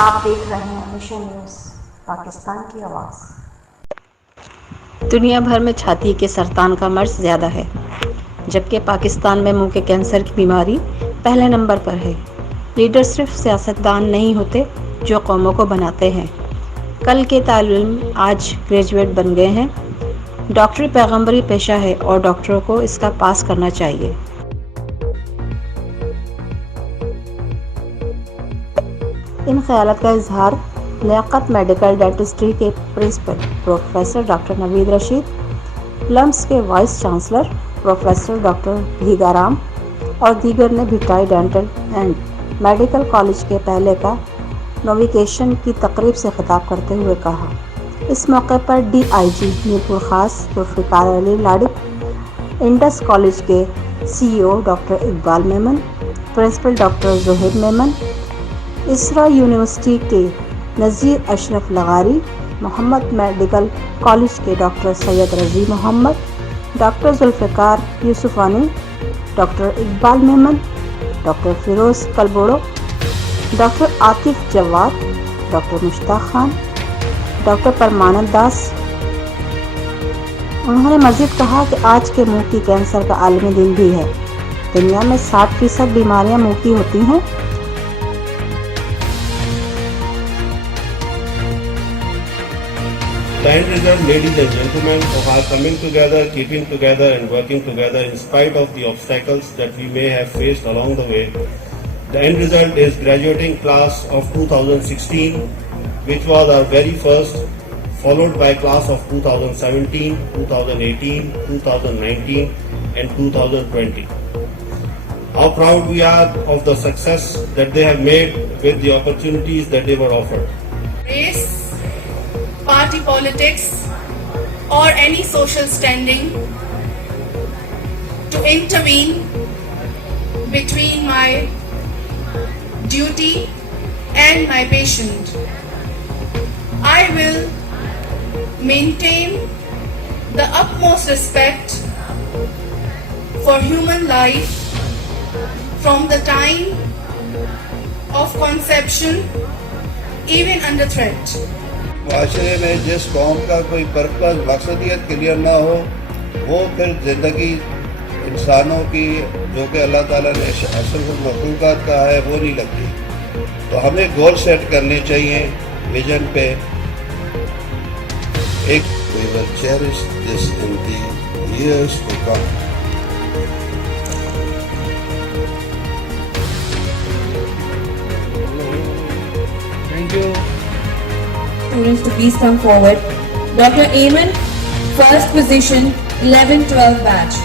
آپ دیکھ رہے ہیں مشن نیوز، پاکستان کی آواز۔ دنیا بھر میں چھاتی کے سرطان کا مرض زیادہ ہے، جبکہ پاکستان میں منہ کے کینسر کی بیماری پہلے نمبر پر ہے۔ لیڈر صرف سیاستدان نہیں ہوتے جو قوموں کو بناتے ہیں۔ کل کے طالب علم آج گریجویٹ بن گئے ہیں۔ ڈاکٹری پیغمبری پیشہ ہے اور ڈاکٹروں کو اس کا پاس کرنا چاہیے۔ ان خیالات کا اظہار لیاقت میڈیکل ڈینٹسٹری کے principal professor doctor Naveed Rasheed, LUMHS کے vice chancellor professor doctor Bheega Ram اور دیگر نے Bhitai dental and medical college کے پہلے کا نوویکیشن کی تقریب سے خطاب کرتے ہوئے کہا۔ اس موقع پر D I G Mirpur Khas Zulfiqar Ali Larak, Indus college کے C E O doctor Iqbal Memon, principal doctor Zaheer Memon, Isra university کے نذیر اشرف لغاری، محمد میڈیکل کالج کے doctor Syed Razi Muhammad, doctor Zulfiqar Yousfani, doctor Iqbal Memon, doctor Feroz Kalhoro, doctor Atif Jawad, doctor Mushtaq Khan, doctor Parmanand Das. انہوں نے مزید کہا کہ آج کے منہ کی کینسر کا عالمی دن بھی ہے۔ دنیا میں 60% بیماریاں منہ کی ہوتی ہیں۔ The end result, ladies and gentlemen, of our coming together, keeping together and working together in spite of the obstacles that we may have faced along the way, the end result is graduating class of 2016, which was our very first, followed by class of 2017, 2018, 2019 and 2020. How proud we are of the success that they have made with the opportunities that they were offered. Race, party politics or any social standing to intervene between my duty and my patient. I will maintain the utmost respect for human life from the time of conception even under threat. معاشرے میں جس قوم کا کوئی purpose مقصدیت clear نہ ہو، وہ پھر زندگی انسانوں کی جو کہ اللہ تعالیٰ نے اشرف المخلوقات کہا ہے وہ نہیں لگتی۔ تو ہمیں گول سیٹ کرنے چاہیے ویژن پہ۔ ایک we will cherish this in the years to come. Thank you. Students to please come forward. Dr. Ayman, first position, 11-12 batch.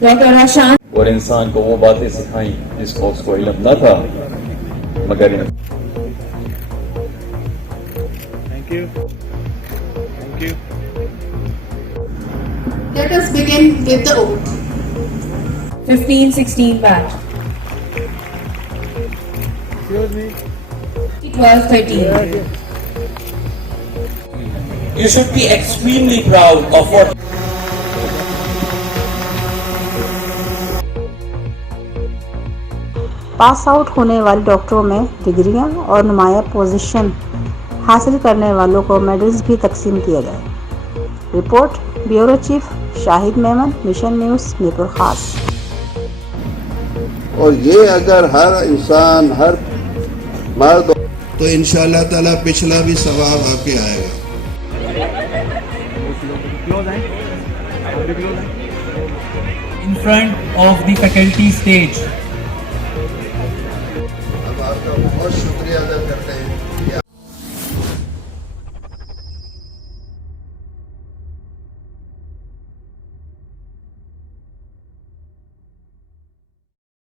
Dr. Rashan. اور انسان کو وہ باتیں سکھائیں جس کو اس کو علم نہ تھا، مگر Thank you. Thank you. Let us begin with the oath. 15-16 batch. Excuse me. 12-13. You should be extremely proud of what pass out ہونے والے ڈاکٹروں میں ڈگریاں اور نمایاں پوزیشن حاصل کرنے والوں کو میڈلز بھی تقسیم کیے گئے۔ رپورٹ بیورو چیف شاہد میمن، مشن نیوز میرپور خاص۔ اور یہ اگر ہر انسان، ہر مرد، تو انشاءاللہ تعالیٰ پچھلا بھی ثواب آپ کے آئے گا۔ in front of the faculty stage. اب آپ کا بہت شکریہ ادا کرتے ہیں۔